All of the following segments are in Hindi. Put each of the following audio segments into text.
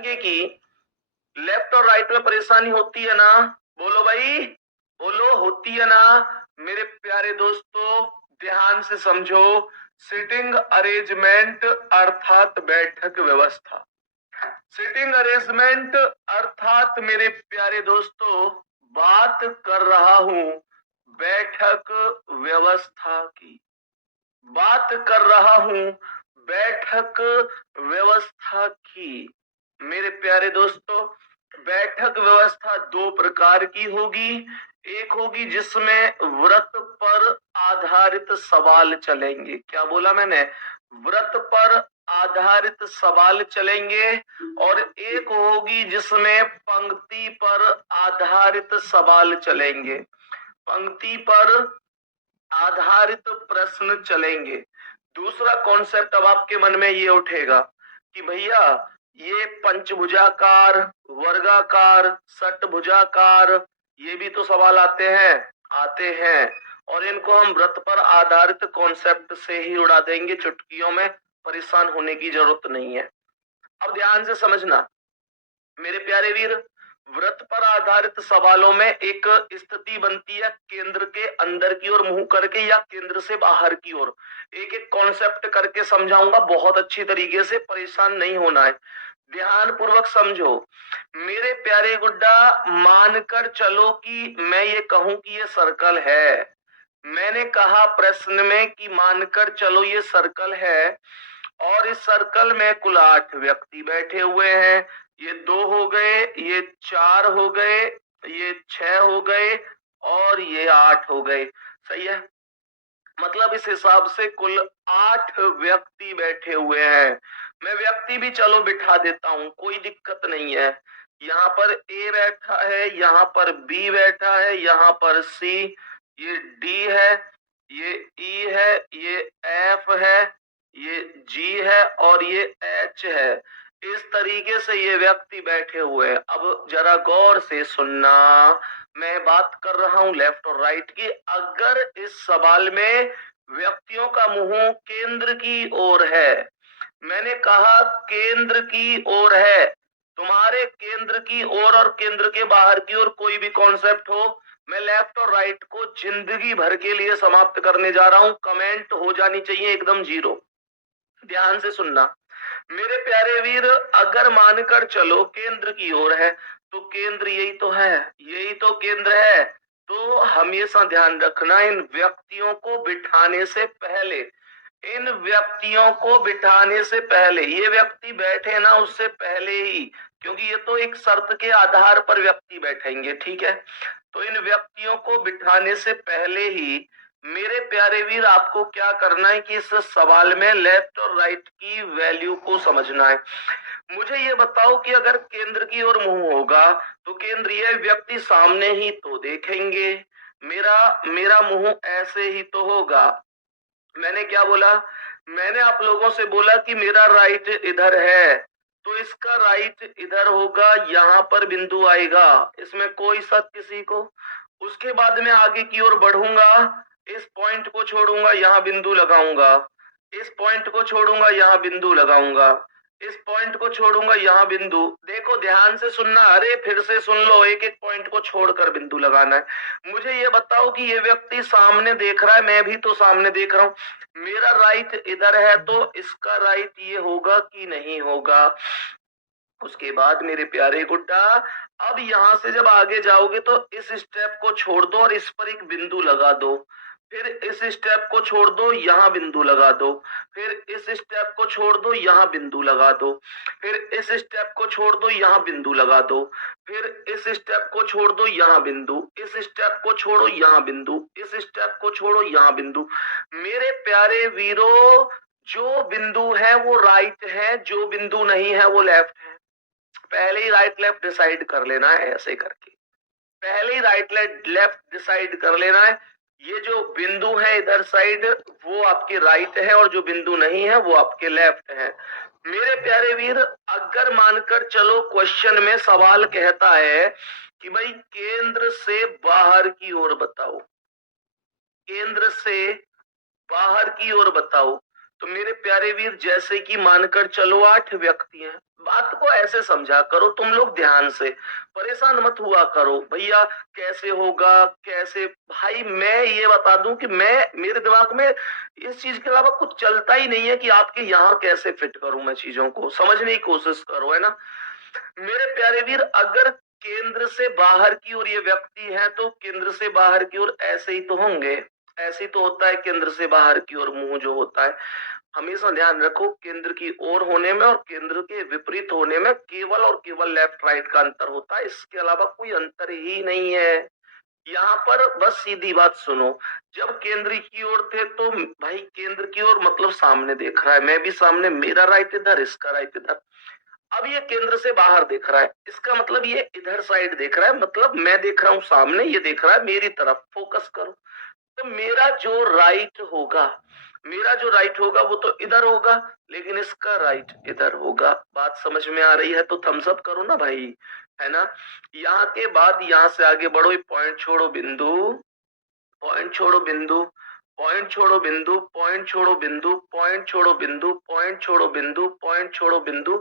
कि लेफ्ट और राइट में परेशानी होती है ना? बोलो भाई, बोलो, होती है ना? मेरे प्यारे दोस्तों ध्यान से समझो। सिटिंग अरेंजमेंट अर्थात बैठक व्यवस्था। सिटिंग अरेंजमेंट अर्थात मेरे प्यारे दोस्तों बात कर रहा हूं बैठक व्यवस्था की। बात कर रहा हूं बैठक व्यवस्था की। मेरे प्यारे दोस्तों बैठक व्यवस्था दो प्रकार की होगी। एक होगी जिसमें व्रत पर आधारित सवाल चलेंगे। क्या बोला मैंने? व्रत पर आधारित सवाल चलेंगे। और एक होगी जिसमें पंक्ति पर आधारित सवाल चलेंगे। पंक्ति पर आधारित प्रश्न चलेंगे। दूसरा कॉन्सेप्ट अब आपके मन में ये उठेगा कि भैया ये पंचभुजाकार, वर्गाकार, षटभुजाकार ये भी तो सवाल आते हैं और इनको हम व्रत पर आधारित कॉन्सेप्ट से ही उड़ा देंगे चुटकियों में। परेशान होने की जरूरत नहीं है। अब ध्यान से समझना मेरे प्यारे वीर, व्रत पर आधारित सवालों में एक स्थिति बनती है केंद्र के अंदर की ओर मुंह करके या केंद्र से बाहर की ओर। एक एक कॉन्सेप्ट करके समझाऊंगा बहुत अच्छी तरीके से, परेशान नहीं होना है। ध्यान पूर्वक समझो मेरे प्यारे गुड्डा। मानकर चलो कि मैं ये कहूं कि ये सर्कल है। मैंने कहा प्रश्न में कि मानकर चलो ये सर्कल है और इस सर्कल में कुल 8 व्यक्ति बैठे हुए हैं। ये 2 हो गए, ये 4 हो गए, ये 6 हो गए और ये 8 हो गए। सही है? मतलब इस हिसाब से कुल 8 व्यक्ति बैठे हुए हैं। मैं व्यक्ति भी चलो बिठा देता हूं, कोई दिक्कत नहीं है। यहाँ पर ए बैठा है, यहाँ पर बी बैठा है, यहाँ पर सी, ये डी है, ये ई है, ये एफ है, ये जी है और ये एच है। इस तरीके से ये व्यक्ति बैठे हुए हैं। अब जरा गौर से सुनना, मैं बात कर रहा हूं लेफ्ट और राइट की। अगर इस सवाल में व्यक्तियों का मुंह केंद्र की ओर है, मैंने कहा केंद्र की ओर है, तुम्हारे केंद्र की ओर और केंद्र के बाहर की ओर कोई भी कॉन्सेप्ट हो, मैं लेफ्ट और राइट को जिंदगी भर के लिए समाप्त करने जा रहा हूं। कमेंट हो जानी चाहिए एकदम 0। ध्यान से सुनना मेरे प्यारे वीर, अगर मानकर चलो केंद्र की ओर है तो केंद्र यही तो है, यही तो केंद्र है। तो हमेशा ध्यान रखना इन व्यक्तियों को बिठाने से पहले, इन व्यक्तियों को बिठाने से पहले, ये व्यक्ति बैठे ना उससे पहले ही, क्योंकि ये तो एक शर्त के आधार पर व्यक्ति बैठेंगे, ठीक है? तो इन व्यक्तियों को बिठाने से पहले ही मेरे प्यारे वीर आपको क्या करना है कि इस सवाल में लेफ्ट और राइट की वैल्यू को समझना है। मुझे ये बताओ कि अगर केंद्र की ओर मुंह होगा तो केंद्रीय व्यक्ति सामने ही तो देखेंगे। मेरा मुंह ऐसे ही तो होगा। मैंने क्या बोला? मैंने आप लोगों से बोला कि मेरा राइट इधर है तो इसका राइट इधर होगा, यहां पर बिंदु आएगा, इसमें कोई शक किसी को। उसके बाद में आगे की ओर बढ़ूंगा, इस पॉइंट को छोड़ूंगा, यहां बिंदु लगाऊंगा, इस पॉइंट को छोड़ूंगा, यहां बिंदु लगाऊंगा, इस पॉइंट को छोड़ूंगा, यहां बिंदु। देखो ध्यान से सुनना, अरे फिर से सुन लो, एक एक पॉइंट को छोड़कर बिंदु लगाना है। मुझे ये बताओ कि ये व्यक्ति सामने देख रहा है, मैं भी तो सामने देख रहा हूं। मेरा राइट इधर है तो इसका राइट ये होगा कि नहीं होगा? उसके बाद मेरे प्यारे गुड्डा, अब यहां से जब आगे जाओगे तो इस स्टेप को छोड़ दो और इस पर एक बिंदु लगा दो। फिर इस स्टेप को छोड़ दो, यहां बिंदु लगा दो। फिर इस स्टेप को छोड़ दो, यहां बिंदु लगा दो। फिर इस स्टेप को छोड़ दो, यहां बिंदु लगा दो। फिर इस स्टेप को छोड़ दो, यहां बिंदु। इस स्टेप को छोड़ो, यहां बिंदु। इस स्टेप को छोड़ो, यहां बिंदु। मेरे प्यारे वीरों, जो बिंदु है वो राइट है, जो बिंदु नहीं है वो लेफ्ट है। पहले ही राइट लेफ्ट डिसाइड कर लेना है, ऐसे करके पहले ही राइट लेफ्ट डिसाइड कर लेना है। ये जो बिंदु है इधर साइड वो आपके राइट है और जो बिंदु नहीं है वो आपके लेफ्ट है। मेरे प्यारे वीर, अगर मानकर चलो क्वेश्चन में सवाल कहता है कि भाई केंद्र से बाहर की ओर बताओ, केंद्र से बाहर की ओर बताओ, तो मेरे प्यारे वीर जैसे कि मानकर चलो 8 व्यक्ति हैं, बात को ऐसे समझा करो तुम लोग ध्यान से, परेशान मत हुआ करो भैया कैसे होगा कैसे। भाई मैं ये बता दूं कि मेरे दिमाग में इस चीज के अलावा कुछ चलता ही नहीं है कि आपके यहाँ कैसे फिट करूं मैं चीजों को, समझने की कोशिश करो, है ना मेरे प्यारे वीर। अगर केंद्र से बाहर की ओर ये व्यक्ति है तो केंद्र से बाहर की ओर ऐसे ही तो होंगे, ऐसे ही तो होता है केंद्र से बाहर की ओर मुंह जो होता है। हमेशा ध्यान रखो केंद्र की ओर होने में और केंद्र के विपरीत होने में केवल और केवल लेफ्ट राइट का अंतर होता है, इसके अलावा कोई अंतर ही नहीं है। यहाँ पर बस सीधी बात सुनो, जब केंद्र की ओर थे तो भाई केंद्र की ओर मतलब सामने देख रहा है, मैं भी सामने, मेरा राइट इधर इसका राइट इधर। अब ये केंद्र से बाहर देख रहा है, इसका मतलब ये इधर साइड देख रहा है, मतलब मैं देख रहा हूं सामने, ये देख रहा है मेरी तरफ। फोकस करो, तो मेरा जो राइट होगा वो तो इधर होगा, लेकिन इसका राइट इधर होगा। बात समझ में आ रही है तो थम्स अप करो ना भाई, है ना। यहाँ के बाद यहाँ से आगे बढ़ो, पॉइंट छोड़ो बिंदु, पॉइंट छोड़ो बिंदु, पॉइंट छोड़ो बिंदु, पॉइंट छोड़ो बिंदु, पॉइंट छोड़ो बिंदु, पॉइंट छोड़ो बिंदु, पॉइंट छोड़ो बिंदु।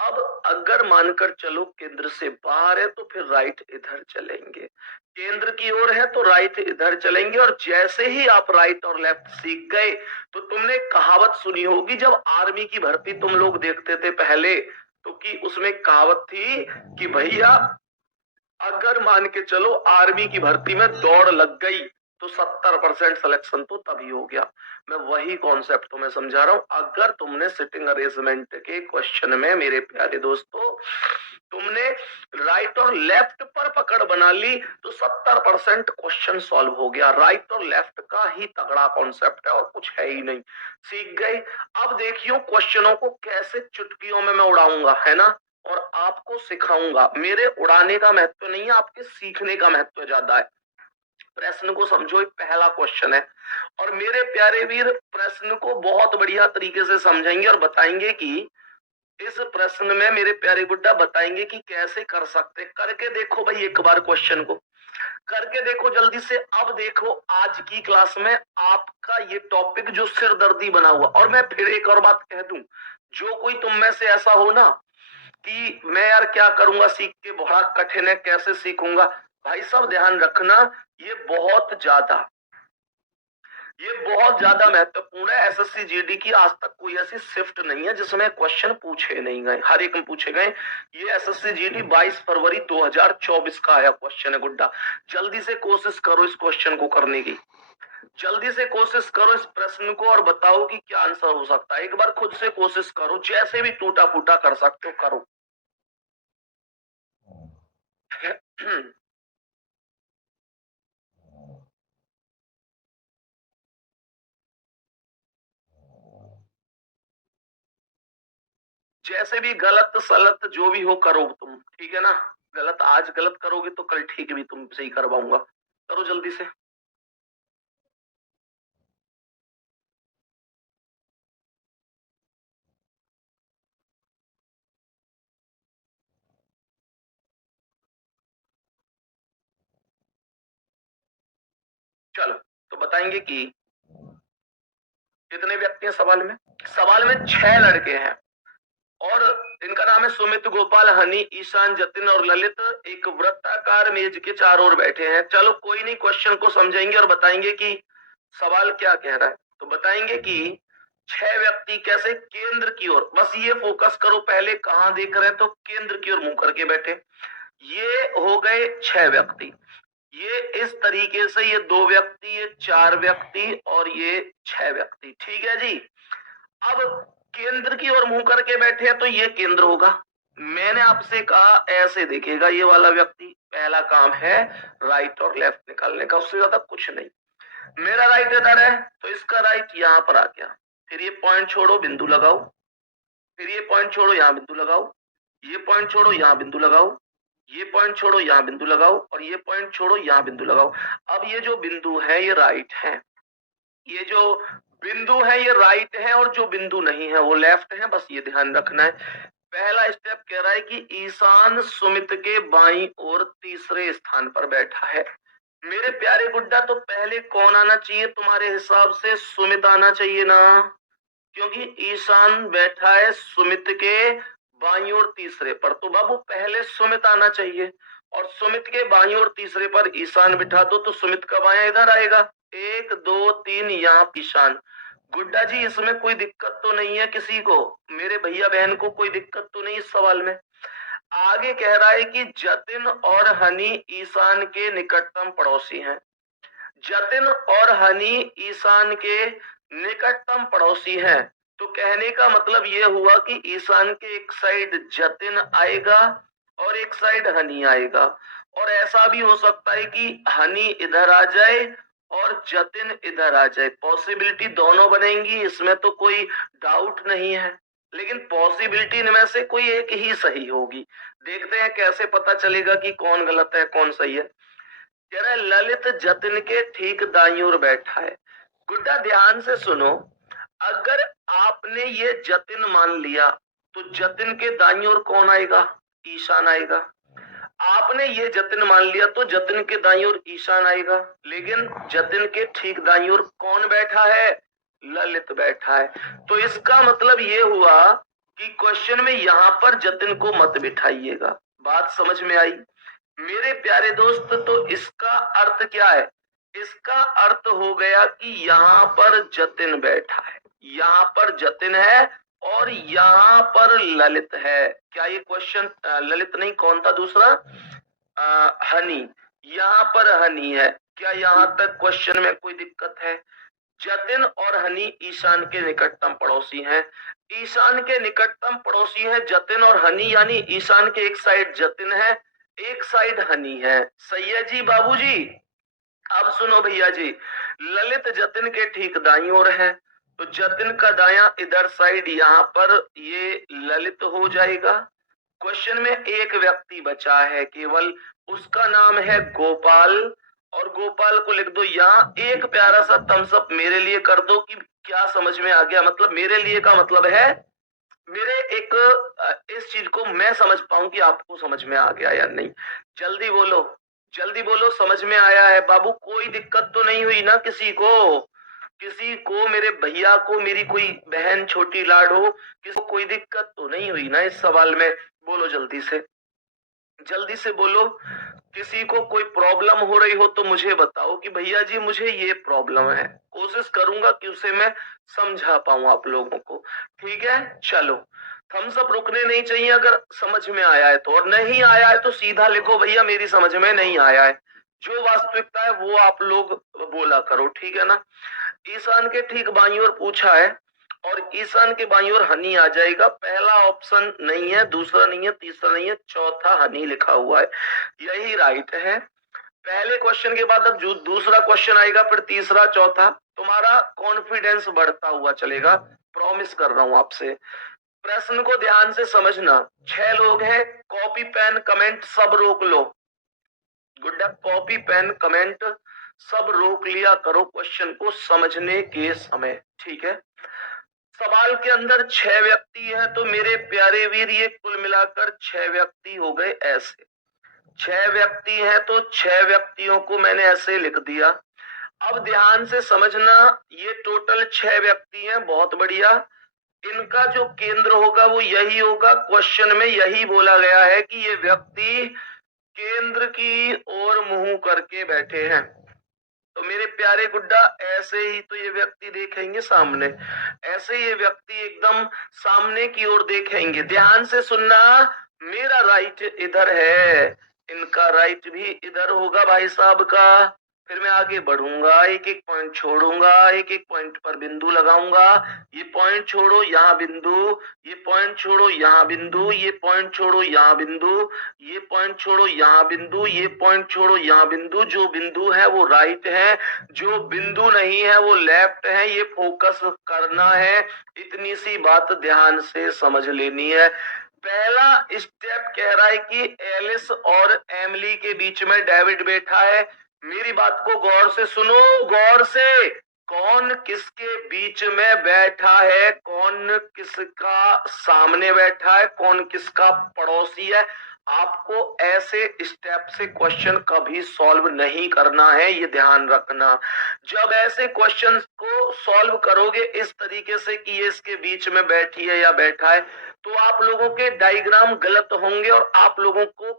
अब अगर मानकर चलो केंद्र से बाहर है तो फिर राइट इधर चलेंगे, केंद्र की ओर है तो राइट इधर चलेंगे। और जैसे ही आप राइट और लेफ्ट सीख गए तो तुमने कहावत सुनी होगी, जब आर्मी की भर्ती तुम लोग देखते थे पहले, तो कि उसमें कहावत थी कि भैया अगर मान के चलो आर्मी की भर्ती में दौड़ लग गई तो 70% सिलेक्शन तो तभी हो गया। मैं वही कॉन्सेप्ट तुम्हें समझा रहा हूं। अगर तुमने सिटिंग अरेंजमेंट के क्वेश्चन में मेरे प्यारे दोस्तों तुमने राइट और लेफ्ट पर पकड़ बना ली तो 70% क्वेश्चन सॉल्व हो गया। राइट और लेफ्ट का ही तगड़ा कॉन्सेप्ट है और कुछ है ही नहीं। सीख गए। अब देखियो क्वेश्चनों को कैसे चुटकियों में मैं उड़ाऊंगा, है ना, और आपको सिखाऊंगा। मेरे उड़ाने का महत्व नहीं है, आपके सीखने का महत्व ज्यादा है। प्रश्न को समझो, पहला क्वेश्चन है और मेरे प्यारे वीर प्रश्न को बहुत बढ़िया तरीके से समझेंगे और बताएंगे कि इस प्रश्न में मेरे प्यारे गुड्डा बताएंगे कि कैसे कर सकते। करके देखो भाई, एक बार क्वेश्चन को करके देखो जल्दी से। अब देखो आज की क्लास में आपका ये टॉपिक जो सिरदर्दी बना हुआ, और मैं फिर एक और बात कह दूं, जो कोई तुम में से ऐसा हो ना कि मैं यार क्या करूंगा सीख के, बड़ा कठिन है कैसे सीखूंगा, भाई साहब ध्यान रखना, ये बहुत ज्यादा महत्वपूर्ण है। एसएससी जीडी की आज तक कोई ऐसी शिफ्ट नहीं है जिसमें क्वेश्चन पूछे नहीं गए, हर एक में पूछे गए। ये एसएससी जीडी 22 फरवरी 2024 का आया क्वेश्चन है गुड्डा। जल्दी से कोशिश करो इस क्वेश्चन को करने की, जल्दी से कोशिश करो इस प्रश्न को और बताओ कि क्या आंसर हो सकता है। एक बार खुद से कोशिश करो, जैसे भी टूटा फूटा कर सकते हो करो। जैसे भी गलत सलत जो भी हो करो तुम, ठीक है ना। गलत आज गलत करोगे तो कल ठीक भी तुम सही करवाऊंगा। करो जल्दी से। चलो तो बताएंगे कि कितने व्यक्ति हैं सवाल में। सवाल में 6 लड़के हैं और इनका नाम है सुमित, गोपाल, हनी, ईशान, जतिन और ललित। एक वृत्ताकार मेज के चारों ओर बैठे हैं। चलो कोई नहीं, क्वेश्चन को समझेंगे और बताएंगे कि सवाल क्या कह रहा है। तो बताएंगे कि 6 व्यक्ति कैसे केंद्र की ओर, बस ये फोकस करो पहले कहां देख रहे हैं, तो केंद्र की ओर मुंह करके बैठे। ये हो गए 6 व्यक्ति। ये इस तरीके से, ये 2 व्यक्ति, ये 4 व्यक्ति और ये 6 व्यक्ति, ठीक है जी। अब केंद्र की ओर मुंह करके बैठे हैं तो ये केंद्र होगा। मैंने आपसे कहा ऐसे देखेगा ये वाला व्यक्ति। पहला काम है राइट और लेफ्ट निकालने का, उससे ज्यादा कुछ नहीं। मेरा राइट इधर है तो इसका राइट यहां पर आ गया। फिर ये पॉइंट छोड़ो बिंदु लगाओ, फिर ये पॉइंट छोड़ो यहां बिंदु लगाओ, ये पॉइंट छोड़ो यहां बिंदु लगाओ, ये पॉइंट छोड़ो यहां बिंदु लगाओ और ये पॉइंट छोड़ो यहां बिंदु लगाओ। अब ये जो बिंदु है ये राइट है, ये जो बिंदु है ये राइट है और जो बिंदु नहीं है वो लेफ्ट है, बस ये ध्यान रखना है। पहला स्टेप कह रहा है कि ईशान सुमित के बाईं ओर तीसरे स्थान पर बैठा है। मेरे प्यारे गुड्डा, तो पहले कौन आना चाहिए तुम्हारे हिसाब से? सुमित आना चाहिए ना, क्योंकि ईशान बैठा है सुमित के बाईं ओर तीसरे पर, तो बाबू पहले सुमित आना चाहिए और सुमित के बाईं ओर तीसरे पर ईशान बिठा दो तो सुमित का बायां इधर आएगा। 1 2 3 यहाँ ईशान। गुड्डा जी इसमें कोई दिक्कत तो नहीं है किसी को, मेरे भैया बहन को कोई दिक्कत तो नहीं इस सवाल में। आगे कह रहा है कि जतिन और हनी ईशान के निकटतम पड़ोसी हैं। जतिन और हनी ईशान के निकटतम पड़ोसी हैं, तो कहने का मतलब यह हुआ कि ईशान के एक साइड जतिन आएगा और एक साइड हनी आएगा, और ऐसा भी हो सकता है कि हनी इधर आ जाए और जतिन इधर आ जाए। पॉसिबिलिटी दोनों बनेंगी, इसमें तो कोई डाउट नहीं है, लेकिन पॉसिबिलिटी इनमें से कोई एक ही सही होगी। देखते हैं कैसे पता चलेगा कि कौन गलत है कौन सही है। कह रहा है ललित जतिन के ठीक दाईं ओर बैठा है। गुड्डा ध्यान से सुनो, अगर आपने ये जतिन मान लिया तो जतिन के दाईं ओर कौन आएगा? ईशान आएगा। आपने ये जतिन मान लिया तो जतिन के दाईं ओर ईशान आएगा, लेकिन जतिन के ठीक दाईं ओर कौन बैठा है? ललित बैठा है। तो इसका मतलब ये हुआ कि क्वेश्चन में यहां पर जतिन को मत बिठाइएगा। बात समझ में आई मेरे प्यारे दोस्त? तो इसका अर्थ क्या है? इसका अर्थ हो गया कि यहाँ पर जतिन बैठा है, यहाँ पर जतिन है और यहाँ पर ललित है। क्या ये क्वेश्चन ललित नहीं, कौन था दूसरा? हनी। यहाँ पर हनी है। क्या यहाँ तक क्वेश्चन में कोई दिक्कत है? जतिन और हनी ईशान के निकटतम पड़ोसी हैं। ईशान के निकटतम पड़ोसी हैं जतिन और हनी, यानी ईशान के एक साइड जतिन है एक साइड हनी है। सही है जी बाबूजी? अब सुनो भैया जी, ललित जतिन के ठीक दाईं ओर है, तो जतिन का दायां इधर साइड यहाँ पर ये ललित हो जाएगा। क्वेश्चन में एक व्यक्ति बचा है केवल, उसका नाम है गोपाल, और गोपाल को लिख दो यहाँ। एक प्यारा सा थम्स अप मेरे लिए कर दो कि क्या समझ में आ गया। मतलब मेरे लिए का मतलब है मेरे एक इस चीज को मैं समझ पाऊं कि आपको समझ में आ गया या नहीं। जल्दी बोलो, जल्दी बोलो, समझ में आया है बाबू? कोई दिक्कत तो नहीं हुई ना किसी को? किसी को, मेरे भैया को, मेरी कोई बहन छोटी लाड हो, किसी को कोई दिक्कत तो नहीं हुई ना इस सवाल में? बोलो जल्दी से, जल्दी से बोलो। किसी को कोई प्रॉब्लम हो रही हो तो मुझे बताओ कि भैया जी मुझे ये प्रॉब्लम है। कोशिश करूंगा कि उसे मैं समझा पाऊं आप लोगों को। ठीक है, चलो थम्स अप रुकने नहीं चाहिए अगर समझ में आया है तो, और नहीं आया है तो सीधा लिखो भैया मेरी समझ में नहीं आया है। जो वास्तविकता है वो आप लोग बोला करो, ठीक है ना? ईशान के ठीक बाईं ओर पूछा है और ईशान के बाईं ओर हनी आ जाएगा। पहला ऑप्शन नहीं है, दूसरा नहीं है, तीसरा नहीं है, चौथा हनी लिखा हुआ है, यही राइट है। पहले क्वेश्चन के बाद अब जो दूसरा क्वेश्चन आएगा, फिर तीसरा, चौथा। तुम्हारा कॉन्फिडेंस बढ़ता हुआ चलेगा, प्रॉमिस कर रहा हूं आपसे। प्रश्न को ध्यान से समझना। 6 लोग हैं, कॉपी पेन कमेंट सब रोक लो। गुड्डा कॉपी पेन कमेंट सब रोक लिया करो क्वेश्चन को समझने के समय, ठीक है? सवाल के अंदर 6 व्यक्ति है तो मेरे प्यारे वीर ये कुल मिलाकर 6 व्यक्ति हो गए। ऐसे 6 व्यक्ति हैं तो 6 व्यक्तियों को मैंने ऐसे लिख दिया। अब ध्यान से समझना, ये टोटल 6 व्यक्ति हैं, बहुत बढ़िया। इनका जो केंद्र होगा वो यही होगा। क्वेश्चन में यही बोला गया है कि ये व्यक्ति केंद्र की ओर मुंह करके बैठे हैं। तो मेरे प्यारे गुड्डा ऐसे ही तो ये व्यक्ति देखेंगे सामने, ऐसे ये व्यक्ति एकदम सामने की ओर देखेंगे। ध्यान से सुनना, मेरा राइट इधर है, इनका राइट भी इधर होगा भाई साहब का। फिर मैं आगे बढ़ूंगा, एक एक पॉइंट छोड़ूंगा, एक एक पॉइंट पर बिंदु लगाऊंगा। ये पॉइंट छोड़ो यहाँ बिंदु, ये पॉइंट छोड़ो यहाँ बिंदु, ये पॉइंट छोड़ो यहाँ बिंदु, ये पॉइंट छोड़ो यहाँ बिंदु, ये पॉइंट छोड़ो यहाँ बिंदु। जो बिंदु है वो राइट है, जो बिंदु नहीं है वो लेफ्ट है। ये फोकस करना है, इतनी सी बात ध्यान से समझ लेनी है। पहला स्टेप कह रहा है कि एलिस और एमिली के बीच में डेविड बैठा है। मेरी बात को गौर से सुनो, गौर से। कौन किसके बीच में बैठा है, कौन किसका सामने बैठा है, कौन किसका पड़ोसी है, आपको ऐसे स्टेप से क्वेश्चन कभी सॉल्व नहीं करना है, ये ध्यान रखना। जब ऐसे क्वेश्चन को सॉल्व करोगे इस तरीके से कि ये इसके बीच में बैठी है या बैठा है, तो आप लोगों के डायग्राम गलत होंगे और आप लोगों को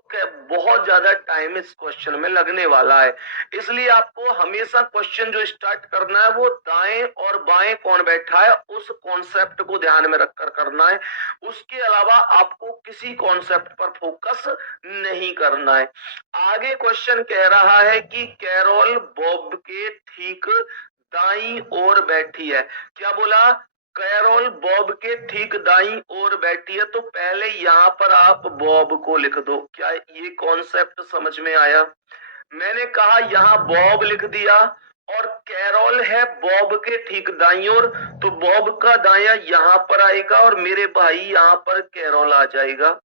बहुत ज्यादा टाइम इस क्वेश्चन में लगने वाला है। इसलिए आपको हमेशा क्वेश्चन जो स्टार्ट करना है वो दाएं और बाएं कौन बैठा है उस कॉन्सेप्ट को ध्यान में रखकर करना है। उसके अलावा आपको किसी कॉन्सेप्ट पर फोकस नहीं करना है। आगे क्वेश्चन कह रहा है कि कैरोल बॉब के ठीक दाईं ओर बैठी है। क्या बोला? कैरोल बॉब के ठीक दाईं ओर बैठी है। तो पहले यहां पर आप बॉब को लिख दो। क्या ये कॉन्सेप्ट समझ में आया? मैंने कहा यहां बॉब लिख दिया और कैरोल है बॉब के ठीक दाईं ओर, तो बॉब का दायां यहां पर आएगा और मेरे भाई यहां पर कैरोल आ जाएगा।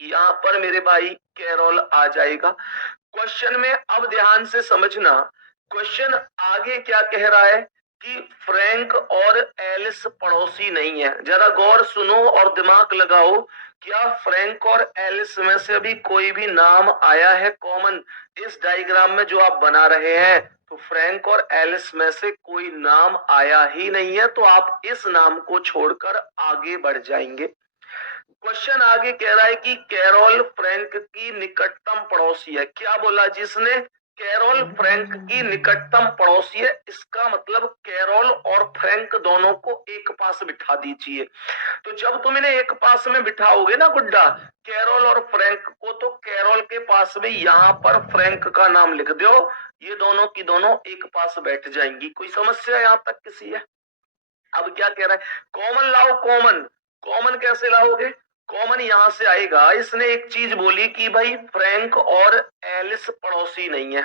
यहां पर मेरे भाई कैरोल आ जाएगा। क्वेश्चन में अब ध्यान से समझना, क्वेश्चन आगे क्या कह रहा है कि फ्रैंक और एलिस पड़ोसी नहीं है। जरा गौर सुनो और दिमाग लगाओ, क्या फ्रैंक और एलिस में से अभी कोई भी नाम आया है कॉमन इस डायग्राम में जो आप बना रहे हैं? तो फ्रैंक और एलिस में से कोई नाम आया ही नहीं है, तो आप इस नाम को छोड़कर आगे बढ़ जाएंगे। क्वेश्चन आगे कह रहा है कि कैरोल फ्रैंक की निकटतम पड़ोसी है। क्या बोला जिसने? कैरोल फ्रैंक की निकटतम पड़ोसी है। इसका मतलब कैरोल और फ्रैंक दोनों को एक पास बिठा दीजिए। तो जब तुम इन्हें एक पास में बिठाओगे ना गुड्डा, कैरोल और फ्रैंक को, तो कैरोल के पास में यहां पर फ्रैंक का नाम लिख दो। ये दोनों की दोनों एक पास बैठ जाएंगी। कोई समस्या यहां तक किसी है? अब क्या कह रहा है? कॉमन लाओ। कॉमन कॉमन कैसे लाओगे? कॉमन यहां से आएगा। इसने एक चीज बोली कि भाई फ्रैंक और एलिस पड़ोसी नहीं है।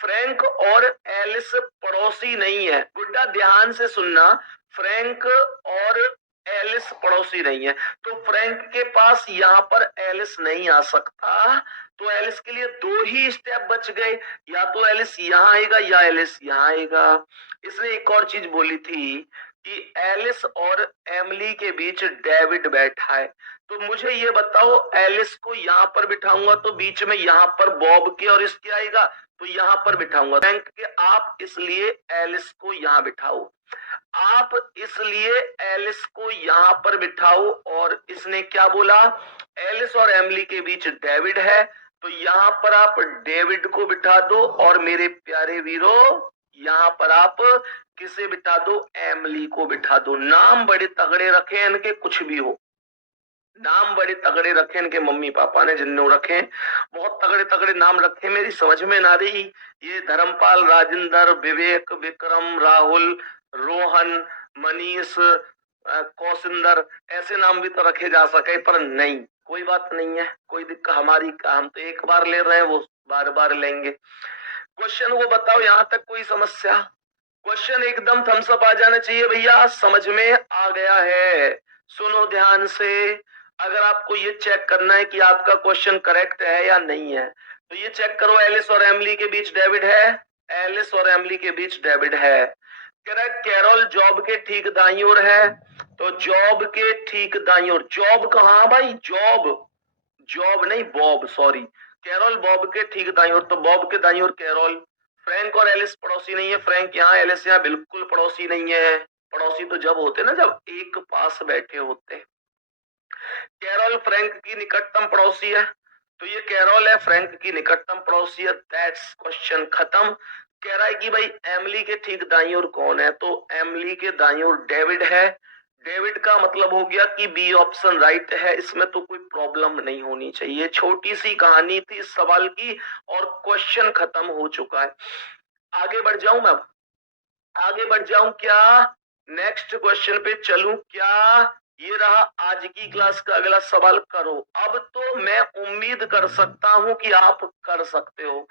फ्रैंक और एलिस पड़ोसी नहीं है। गुड्डा ध्यान से सुनना, फ्रैंक और एलिस पड़ोसी नहीं है, तो फ्रैंक के पास यहां पर एलिस नहीं आ सकता। तो एलिस के लिए दो ही स्टेप बच गए, या तो एलिस यहां आएगा या एलिस यहां आएगा। इसने एक और चीज बोली थी कि एलिस और एमिली के बीच डेविड बैठा है। तो मुझे ये बताओ, एलिस को यहां पर बिठाऊंगा तो बीच में यहां पर बॉब के और इसके आएगा, तो यहां पर बिठाऊंगा फ्रैंक के। आप इसलिए एलिस को यहां बिठाओ। आप इसलिए एलिस को यहां पर बिठाओ। और इसने क्या बोला? एलिस और एमिली के बीच डेविड है, तो यहां पर आप डेविड को बिठा दो। और मेरे प्यारे वीरो यहां पर आप किसे बिठा दो? एमिली को बिठा दो। नाम बड़े तगड़े रखे इनके, कुछ भी हो, नाम बड़े तगड़े रखे इनके मम्मी पापा ने, जिन्होंने रखे बहुत तगड़े तगड़े नाम रखे। मेरी समझ में ना रही, ये धर्मपाल, राजेंद्र, विवेक, विक्रम, राहुल, रोहन, मनीष, कौशिंदर, ऐसे नाम भी तो रखे जा सके, पर नहीं, कोई बात नहीं है, कोई दिक्कत हमारी का, हम तो एक बार ले रहे हैं, वो बार बार लेंगे। क्वेश्चन को बताओ, यहां तक कोई समस्या? क्वेश्चन एकदम थम्स अप आ जाना चाहिए भैया, समझ में आ गया है? सुनो ध्यान से। अगर आपको ये चेक करना है कि आपका क्वेश्चन करेक्ट है या नहीं है, तो ये चेक करो, एलिस और एमिली के बीच डेविड है। एलिस और एमिली के बीच डेविड है। कह रहा है कैरोल जॉब के ठीक दाईं ओर है, तो जॉब के ठीक दाईं ओर। जॉब कहाँ भाई? जॉब, जॉब नहीं, बॉब, सॉरी। कैरोल बॉब के ठीक दाईं ओर, तो बॉब के दाईं ओर कैरोल। फ्रैंक और एलिस पड़ोसी नहीं है। फ्रैंक यहाँ, एलिस यहाँ, बिल्कुल पड़ोसी नहीं है। पड़ोसी तो जब होते ना, जब एक पास बैठे होते। कैरोल फ्रैंक की निकटतम पड़ोसी है, तो ये कैरोल है फ्रैंक की निकटतम पड़ोसी है। दैट्स क्वेश्चन खत्म। कह रहा है कि भाई एमिली के ठीक दाईं ओर कौन है, तो एमिली के दाईं ओर डेविड है। डेविड का मतलब हो गया कि बी ऑप्शन राइट है। इसमें तो कोई प्रॉब्लम नहीं होनी चाहिए। छोटी सी कहानी थी इस सवाल की और क्वेश्चन खत्म हो चुका है। आगे बढ़ जाऊं मैं? आगे बढ़ जाऊं क्या? नेक्स्ट क्वेश्चन पे चलूं क्या? ये रहा आज की क्लास का अगला सवाल। करो। अब तो मैं उम्मीद कर सकता हूं कि आप कर सकते हो।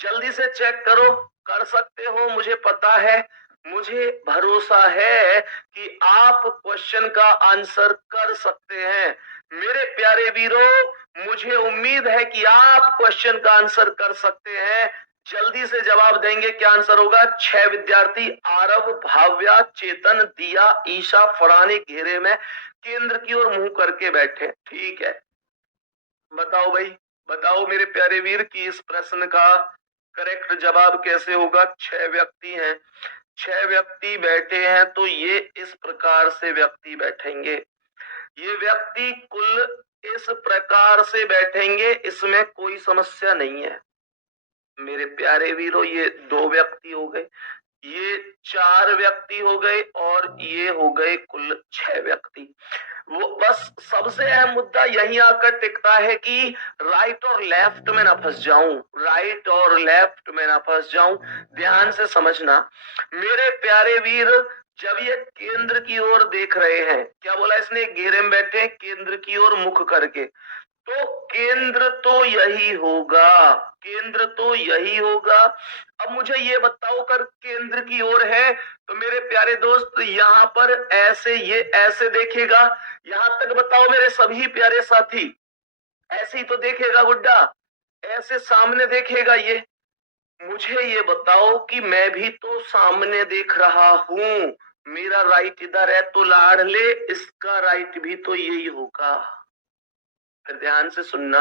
जल्दी से चेक करो, कर सकते हो, मुझे पता है, मुझे भरोसा है कि आप क्वेश्चन का आंसर कर सकते हैं। मेरे प्यारे वीरों, मुझे उम्मीद है कि आप क्वेश्चन का आंसर कर सकते हैं। जल्दी से जवाब देंगे। क्या आंसर होगा? 6 विद्यार्थी, आरव, भाव्या, चेतन, दिया, ईशा, फरहान घेरे में केंद्र की ओर मुंह करके बैठे। ठीक है, बताओ भाई, बताओ मेरे प्यारे वीर कि इस प्रश्न का करेक्ट जवाब कैसे होगा। 6 व्यक्ति हैं, 6 व्यक्ति बैठे हैं तो ये इस प्रकार से व्यक्ति बैठेंगे, ये व्यक्ति कुल इस प्रकार से बैठेंगे, इसमें कोई समस्या नहीं है मेरे प्यारे वीरों। ये 2 व्यक्ति हो गए, ये 4 व्यक्ति हो गए और ये हो गए कुल 6 व्यक्ति। वो बस सबसे अहम मुद्दा यही आकर टिकता है कि राइट और लेफ्ट में ना फंस जाऊं, राइट और लेफ्ट में ना फंस जाऊं। ध्यान से समझना मेरे प्यारे वीर, जब ये केंद्र की ओर देख रहे हैं, क्या बोला इसने, घेरे में बैठे हैं केंद्र की ओर मुख करके, तो केंद्र तो यही होगा, केंद्र तो यही होगा। अब मुझे ये बताओ, कर केंद्र की ओर है तो मेरे प्यारे दोस्त यहाँ पर ऐसे, ये ऐसे देखेगा, यहां तक बताओ मेरे सभी प्यारे साथी, ऐसे ही तो देखेगा गुड्डा, ऐसे सामने देखेगा ये। मुझे ये बताओ कि मैं भी तो सामने देख रहा हूं, मेरा राइट इधर है तो लाडले इसका राइट भी तो यही होगा। फिर ध्यान से सुनना,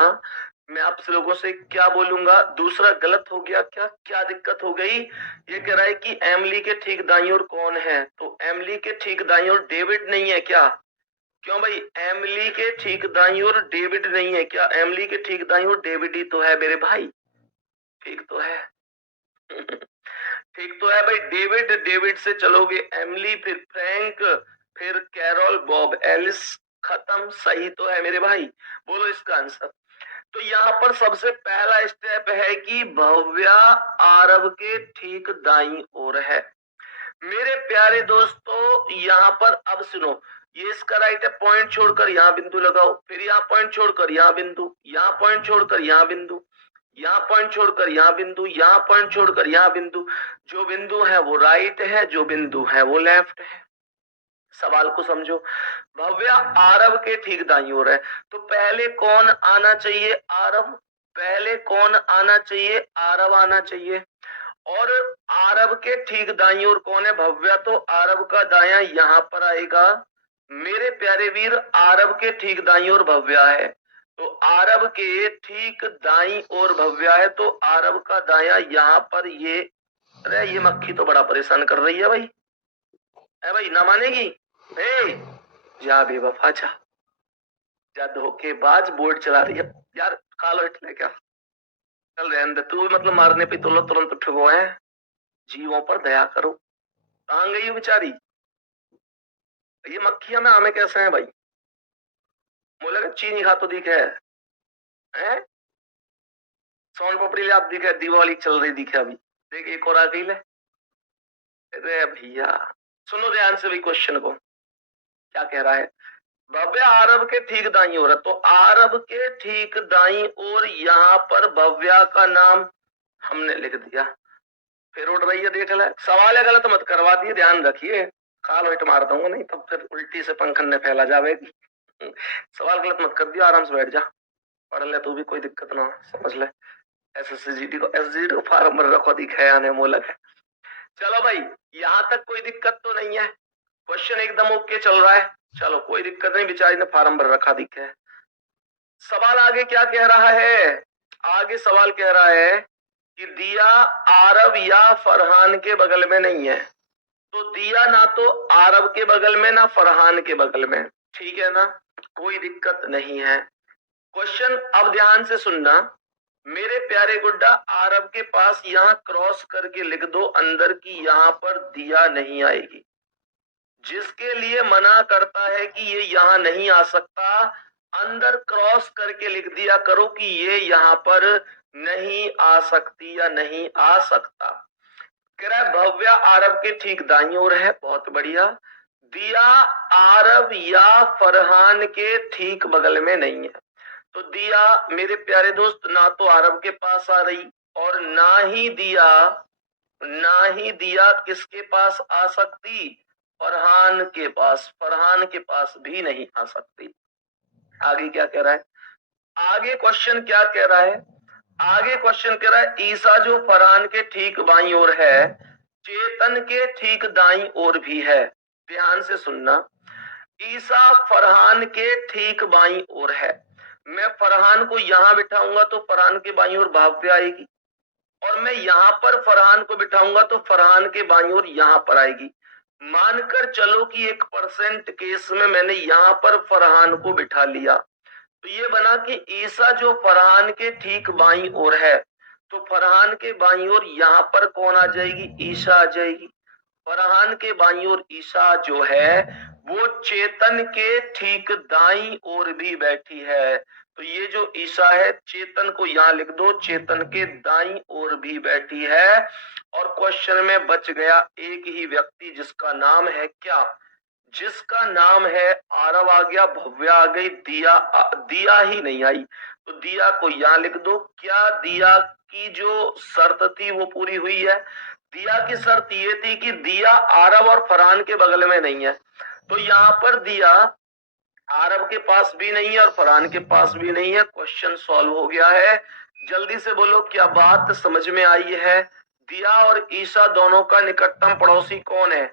मैं आप लोगों से क्या बोलूंगा, दूसरा गलत हो गया क्या, क्या दिक्कत हो गई। ये कह रहा है कि एमली के ठीक दाईं ओर कौन है, तो एमली के ठीक दाईं ओर डेविड नहीं है क्या? क्यों भाई, एमली के ठीक दाईं ओर डेविड नहीं है क्या? एमली के ठीक दाईं ओर डेविड ही तो है मेरे भाई, ठीक तो है ठीक तो है भाई, डेविड, डेविड से चलोगे एमली, फिर फ्रैंक, फिर कैरोल, बॉब, एलिस, खत्म, सही तो है मेरे भाई। बोलो इसका आंसर। तो यहाँ पर सबसे पहला स्टेप है कि भव्या आरव के ठीक दाईं ओर है। मेरे प्यारे दोस्तों यहाँ पर अब सुनो, ये इसका राइट है, पॉइंट छोड़कर यहाँ बिंदु लगाओ, फिर यहाँ पॉइंट छोड़कर यहाँ बिंदु, यहाँ पॉइंट छोड़कर यहाँ बिंदु, यहाँ पॉइंट छोड़कर यहाँ बिंदु, यहाँ पॉइंट छोड़कर यहाँ बिंदु। जो बिंदु है वो राइट है, जो बिंदु है वो लेफ्ट है। सवाल को समझो, भव्या आरव के ठीक दाईं ओर है, तो पहले कौन आना चाहिए? आरव। पहले कौन आना चाहिए? आरव आना चाहिए। और आरव के ठीक दाईं ओर कौन है? भव्या। तो आरव का दायां यहां पर आएगा मेरे प्यारे वीर, आरव के ठीक दाईं ओर भव्या है, तो आरव के ठीक दाईं ओर भव्या है, तो आरव का दायां यहां पर ये। अरे ये मक्खी तो बड़ा परेशान कर रही है भाई, है भाई, ना मानेगी। जा बेवफा जा, जा धोखेबाज, बोर्ड चला रही है यार, कालो हिटले क्या, चल रहने दे तू, मतलब मारने पे तुरंत उठ गो है। जीवों पर दया करो, कहां गई बेचारी। ये मक्खियां में हमें कैसे हैं भाई, बोले का चीनी खा तो दिखे है, सोन पपड़ी आप दिखे, दिवाली चल रही दिखे अभी, देख एक और आ गई ले। अरे भैया सुनो ध्यान से भी क्वेश्चन को, क्या कह रहा है। भव्य आरव के ठीक दाईं ओर है, तो आरव के ठीक दाईं ओर यहाँ पर भव्या का नाम हमने लिख दिया। फिर उड़ रही है, देख ले, सवाल है गलत मत करवा दिए, ध्यान रखिए, काल हिट मार दूंगा नहीं तब फिर उल्टी से पंखन ने फैला जावेगी। सवाल गलत मत कर दिया, आराम से बैठ जा, पढ़ ले तू भी, कोई दिक्कत ना, समझ ले। एसएससीजीडी को, एसजीडी को फार्म भर रखो, दिखाया आने मोलक है। चलो भाई यहां तक कोई दिक्कत तो नहीं है, क्वेश्चन एकदम ओके चल रहा है, चलो कोई दिक्कत नहीं, बेचारी ने फार्म भर रखा दिखे। सवाल आगे क्या कह रहा है, आगे सवाल कह रहा है कि दिया आरव या फरहान के बगल में नहीं है, तो दिया ना तो आरव के बगल में ना फरहान के बगल में, ठीक है ना, कोई दिक्कत नहीं है। क्वेश्चन अब ध्यान से सुनना मेरे प्यारे गुड्डा, आरव के पास यहाँ क्रॉस करके लिख दो अंदर की, यहाँ पर दिया नहीं आएगी, जिसके लिए मना करता है कि ये यहाँ नहीं आ सकता, अंदर क्रॉस करके लिख दिया करो कि ये यहाँ पर नहीं आ सकती या नहीं आ सकता। कह रहा है भव्या आरव के ठीक दाईं ओर है, बहुत बढ़िया। दिया आरव या फरहान के ठीक बगल में नहीं है, तो दिया मेरे प्यारे दोस्त ना तो आरव के पास आ रही और ना ही दिया किसके पास आ सकती, फरहान के पास, फरहान के पास भी नहीं आ सकती। आगे क्या कह रहा है, आगे क्वेश्चन क्या कह रहा है, आगे क्वेश्चन कह रहा है ईसा जो फरहान के ठीक बाईं ओर है, चेतन के ठीक दाईं ओर भी है। ध्यान से सुनना, ईसा फरहान के ठीक बाईं ओर है, मैं फरहान को यहां बिठाऊंगा तो फरहान के बाईं ओर भव्य आएगी, और मैं यहां पर फरहान को बिठाऊंगा तो फरहान के बाईं ओर यहां पर आएगी। मानकर चलो कि 1% केस में मैंने यहां पर फरहान को बिठा लिया, तो ये बना कि ईसा जो फरहान के ठीक बाईं ओर है, तो फरहान के बाईं ओर यहां पर कौन आ जाएगी? ईसा आ जाएगी। फरहान के बाईं ओर ईसा जो है वो चेतन के ठीक दाईं ओर भी बैठी है। तो ये जो ईसा है, चेतन को यहां लिख दो, चेतन के दाईं ओर भी बैठी है। और क्वेश्चन में बच गया एक ही व्यक्ति, जिसका नाम है क्या? जिसका नाम है आरव आ गया, भव्या आ गई, दिया ही नहीं आई, तो दिया को यहां लिख दो। क्या दिया की जो शर्त थी वो पूरी हुई है? दिया की शर्त ये थी कि दिया आरव और फरहान के बगल में नहीं है, तो यहाँ पर दिया आरव के पास भी नहीं है और फरहान के पास भी नहीं है। क्वेश्चन सॉल्व हो गया है। जल्दी से बोलो, क्या बात समझ में आई है? दिया और ईसा दोनों का निकटतम पड़ोसी कौन है?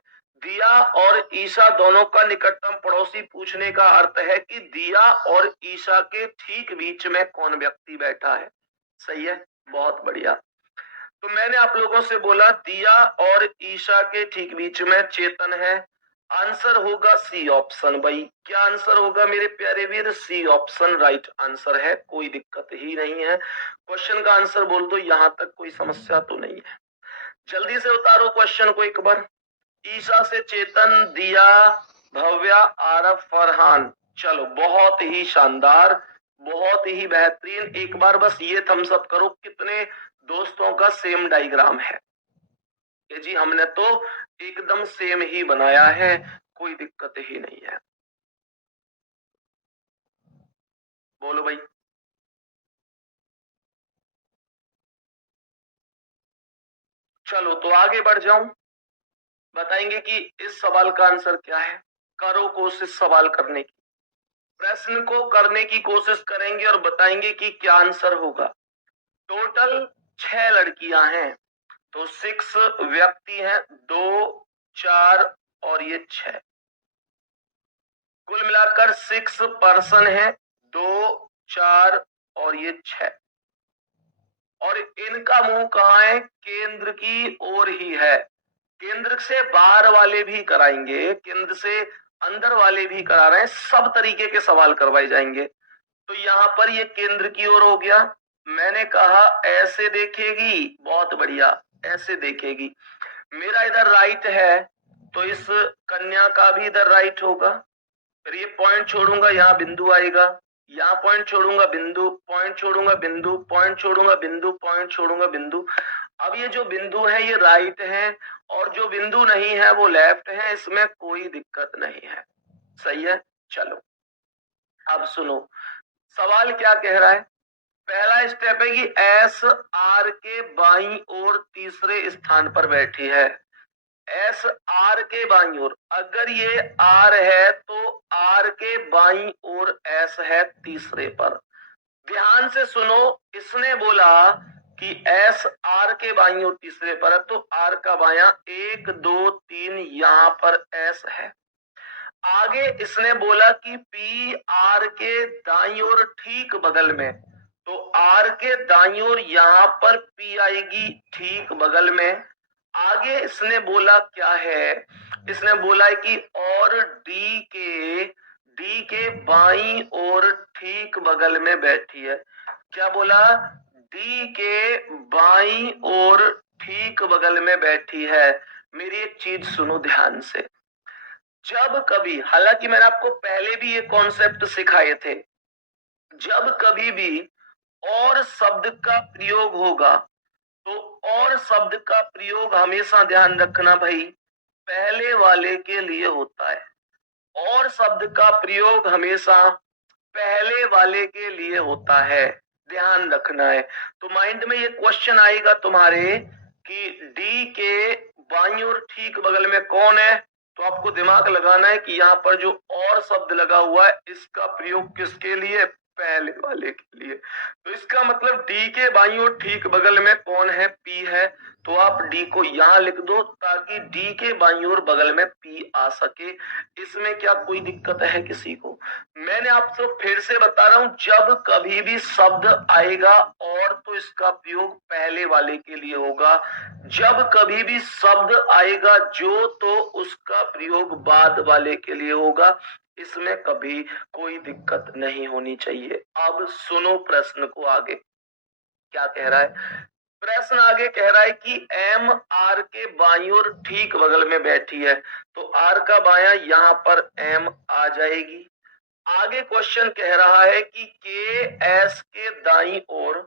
दिया और ईसा दोनों का निकटतम पड़ोसी पूछने का अर्थ है कि दिया और ईसा के ठीक बीच में कौन व्यक्ति बैठा है। सही है, बहुत बढ़िया। तो मैंने आप लोगों से बोला दिया और ईसा के ठीक बीच में चेतन है। आंसर होगा सी ऑप्शन। भाई क्या आंसर होगा मेरे प्यारे वीर? सी ऑप्शन राइट आंसर है, कोई दिक्कत ही नहीं है। क्वेश्चन का आंसर बोल दो, यहां तक कोई समस्या तो नहीं है। जल्दी से उतारो क्वेश्चन को एक बार। ईसा से चेतन, दिया, भव्या, आरव, फरहान। चलो बहुत ही शानदार, बहुत ही बेहतरीन। एक बार बस ये थम्स अप करो कितने दोस्तों का सेम डायग्राम है। ये जी हमने तो एकदम सेम ही बनाया है, कोई दिक्कत ही नहीं है। बोलो भाई। चलो तो आगे बढ़ जाऊं, बताएंगे कि इस सवाल का आंसर क्या है। करो कोशिश सवाल करने की, प्रश्न को करने की कोशिश करेंगे और बताएंगे कि क्या आंसर होगा। टोटल 6 लड़कियां हैं, तो 6 व्यक्ति हैं, 2, 4 और ये 6, कुल मिलाकर 6 पर्सन है, 2, 4 और ये 6। और इनका मुंह कहाँ है? केंद्र की ओर ही है। केंद्र से बाहर वाले भी कराएंगे, केंद्र से अंदर वाले भी करा रहे हैं, सब तरीके के सवाल करवाए जाएंगे। तो यहाँ पर ये केंद्र की ओर हो गया। मैंने कहा ऐसे देखेगी, बहुत बढ़िया, ऐसे देखेगी। मेरा इधर राइट है, तो इस कन्या का भी इधर राइट होगा। फिर ये पॉइंट छोड़ूंगा, यहाँ बिंदु आएगा, यहाँ पॉइंट छोड़ूंगा, बिंदु, पॉइंट छोड़ूंगा, बिंदु, पॉइंट छोड़ूंगा, बिंदु, पॉइंट छोड़ूंगा, बिंदु। अब ये जो बिंदु है ये राइट है, और जो बिंदु नहीं है वो लेफ्ट है, इसमें कोई दिक्कत नहीं है। सही है। चलो अब सुनो, सवाल क्या कह रहा है। पहला स्टेप है कि एस आर के बाईं ओर तीसरे स्थान पर बैठी है। एस आर के बाईं ओर, अगर ये आर है तो आर के बाईं ओर एस है तीसरे पर। ध्यान से सुनो, इसने बोला कि एस आर के बाईं ओर तीसरे पर है, तो आर का बायां 1, 2, 3 यहां पर एस है। आगे इसने बोला कि पी आर के दाईं ओर ठीक बगल में, तो आर के दाईं ओर यहां पर पी आएगी ठीक बगल में। आगे इसने बोला क्या है? इसने बोला है कि और डी के बाईं ओर ठीक बगल में बैठी है। क्या बोला? डी के बाईं ओर ठीक बगल में बैठी है। मेरी एक चीज सुनो ध्यान से, जब कभी, हालांकि मैंने आपको पहले भी ये कॉन्सेप्ट सिखाए थे, जब कभी भी और शब्द का प्रयोग होगा तो और शब्द का प्रयोग हमेशा ध्यान रखना भाई पहले वाले के लिए होता है। और शब्द का प्रयोग हमेशा पहले वाले के लिए होता है, ध्यान रखना है। तो माइंड में ये क्वेश्चन आएगा तुम्हारे कि डी के बाईं ओर ठीक बगल में कौन है, तो आपको दिमाग लगाना है कि यहाँ पर जो और शब्द लगा हुआ है इसका प्रयोग किसके लिए? पहले वाले के लिए। तो इसका मतलब डी के बाईं ओर ठीक बगल में कौन है? पी है। तो आप डी को यहां लिख दो ताकि डी के बाईं ओर बगल में पी आ सके। इसमें क्या कोई दिक्कत है किसी को? मैंने आपसे फिर से बता रहा हूं, जब कभी भी शब्द आएगा और तो इसका प्रयोग पहले वाले के लिए होगा, जब कभी भी शब्द आएगा जो तो उसका प्रयोग बाद वाले के लिए होगा। इसमें कभी कोई दिक्कत नहीं होनी चाहिए। अब सुनो प्रश्न को आगे क्या कह रहा है। प्रश्न आगे कह रहा है कि एम आर के बाईं ओर ठीक बगल में बैठी है, तो आर का बायां यहां पर एम आ जाएगी। आगे क्वेश्चन कह रहा है कि के एस के दाईं ओर,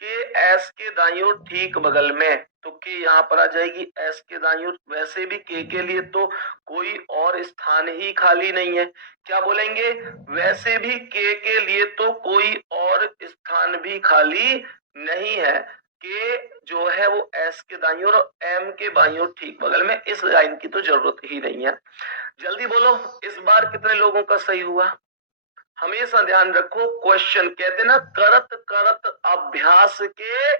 के एस के दाईं ओर ठीक बगल में, तो के यहां पर आ जाएगी एस के दाईं ओर। वैसे भी के लिए तो कोई और स्थान ही खाली नहीं है। क्या बोलेंगे? वैसे भी के लिए तो कोई और स्थान भी खाली नहीं है। के जो है वो एस के दाईं ओर और एम के बाईं ओर ठीक बगल में, इस लाइन की तो जरूरत ही नहीं है। जल्दी बोलो इस बार कितने लोगों का सही हुआ? हमेशा ध्यान रखो, क्वेश्चन कहते ना करत करत अभ्यास के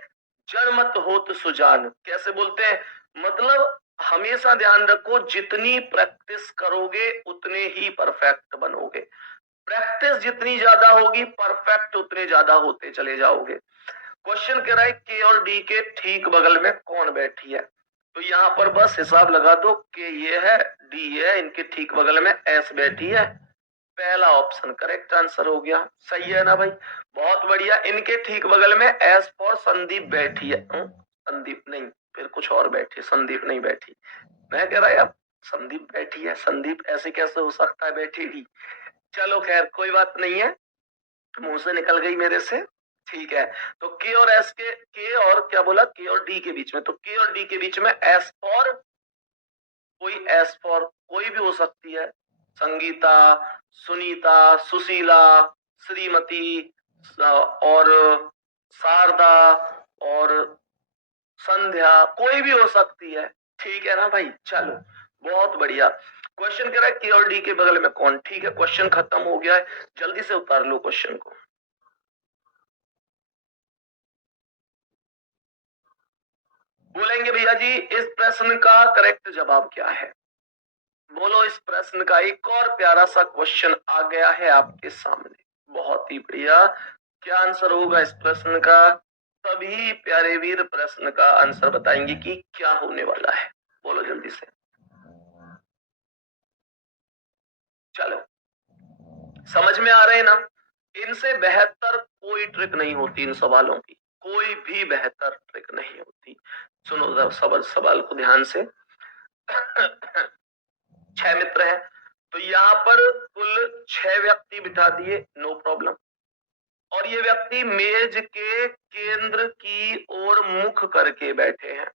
जन्मत होत सुजान। कैसे बोलते हैं? मतलब हमेशा ध्यान रखो, जितनी प्रैक्टिस करोगे उतने ही परफेक्ट बनोगे। प्रैक्टिस जितनी ज्यादा होगी परफेक्ट उतने ज्यादा होते चले जाओगे। क्वेश्चन कह रहा है के और डी के ठीक बगल में कौन बैठी है, तो यहाँ पर बस हिसाब लगा दो, के ये है, डी ये है, इनके ठीक बगल में एस बैठी है। पहला ऑप्शन करेक्ट आंसर हो गया। सही है ना भाई? बहुत बढ़िया। इनके ठीक बगल में एस फॉर संदीप बैठी है। संदीप नहीं, फिर कुछ और बैठी, संदीप नहीं बैठी। मैं कह रहा यार संदीप बैठी है, संदीप ऐसे कैसे हो सकता है बैठेगी? चलो खैर कोई बात नहीं है, मुंह से निकल गई मेरे से। ठीक है, तो के और एस के और क्या बोला, के और डी के बीच में, तो के और डी के बीच में एस फॉर, कोई एस फॉर कोई भी हो सकती है, संगीता, सुनीता, सुशीला, श्रीमती और शारदा और संध्या, कोई भी हो सकती है। ठीक है ना भाई? चलो बहुत बढ़िया। क्वेश्चन कह रहा है के और डी के बगल में कौन। ठीक है, क्वेश्चन खत्म हो गया है, जल्दी से उतार लो क्वेश्चन को। बोलेंगे भैया जी इस प्रश्न का करेक्ट जवाब क्या है? बोलो इस प्रश्न का। एक और प्यारा सा क्वेश्चन आ गया है आपके सामने, बहुत ही बढ़िया। क्या आंसर होगा इस प्रश्न का? सभी प्यारे वीर प्रश्न का आंसर बताएंगे कि क्या होने वाला है। बोलो जल्दी से। चलो समझ में आ रहे हैं ना? इनसे बेहतर कोई ट्रिक नहीं होती इन सवालों की, कोई भी बेहतर ट्रिक नहीं होती। सुनो सवाल को ध्यान से। 6 मित्र हैं, तो यहाँ पर कुल 6 व्यक्ति बिठा दिए, नो प्रॉब्लम। और ये व्यक्ति मेज के केंद्र की ओर मुख करके बैठे हैं,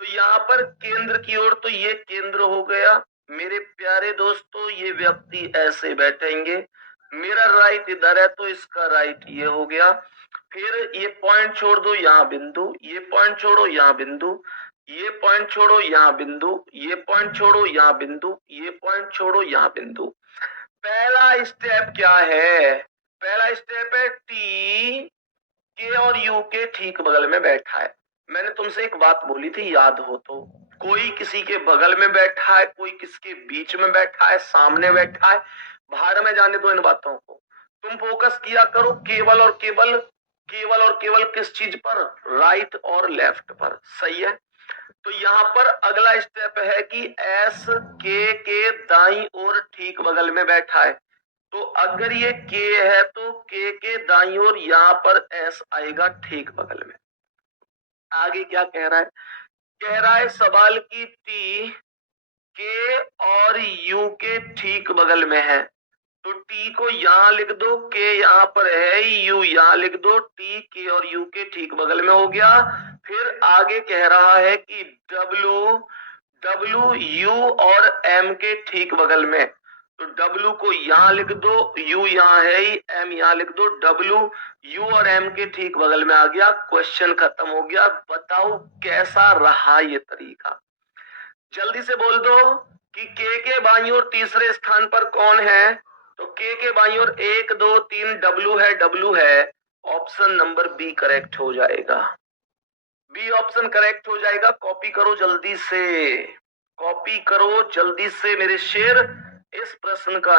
तो यहाँ पर केंद्र की ओर, तो ये केंद्र हो गया। मेरे प्यारे दोस्तों ये व्यक्ति ऐसे बैठेंगे, मेरा राइट इधर है तो इसका राइट ये हो गया। फिर ये पॉइंट छोड़ दो, यहाँ बिंदु, ये पॉइंट छोड़ो, यहाँ बिंदु, ये पॉइंट छोड़ो, यहाँ बिंदु, ये पॉइंट छोड़ो, यहाँ बिंदु, ये पॉइंट छोड़ो, यहाँ बिंदु। पहला स्टेप क्या है? पहला स्टेप है टी के और यू के ठीक बगल में बैठा है। मैंने तुमसे एक बात बोली थी, याद हो तो, कोई किसी के बगल में बैठा है, कोई किसके बीच में बैठा है, सामने बैठा है, बाहर में जाने दो इन बातों को। तुम फोकस किया करो केवल और केवल, केवल और केवल किस चीज पर? राइट और लेफ्ट पर। सही है? तो यहाँ पर अगला स्टेप है कि एस के दाईं ओर ठीक बगल में बैठा है, तो अगर ये के है तो के दाईं ओर यहाँ पर एस आएगा ठीक बगल में। आगे क्या कह रहा है? कह रहा है सवाल की टी के और यू के ठीक बगल में है, तो टी को यहां लिख दो, के यहां पर है, यू यहां लिख दो, टी के और यू के ठीक बगल में हो गया। फिर आगे कह रहा है कि डब्लू यू और एम के ठीक बगल में, तो डब्लू को यहां लिख दो, यू यहां है ही, एम यहां लिख दो, डब्लू यू और एम के ठीक बगल में आ गया। क्वेश्चन खत्म हो गया। बताओ कैसा रहा ये तरीका? जल्दी से बोल दो कि के बाईं ओर तीसरे स्थान पर कौन है? तो के बाई और 1 2 3 डब्लू है, ऑप्शन नंबर बी करेक्ट हो जाएगा। बी ऑप्शन करेक्ट हो जाएगा। कॉपी करो जल्दी से, कॉपी करो जल्दी से मेरे शेर। इस प्रश्न का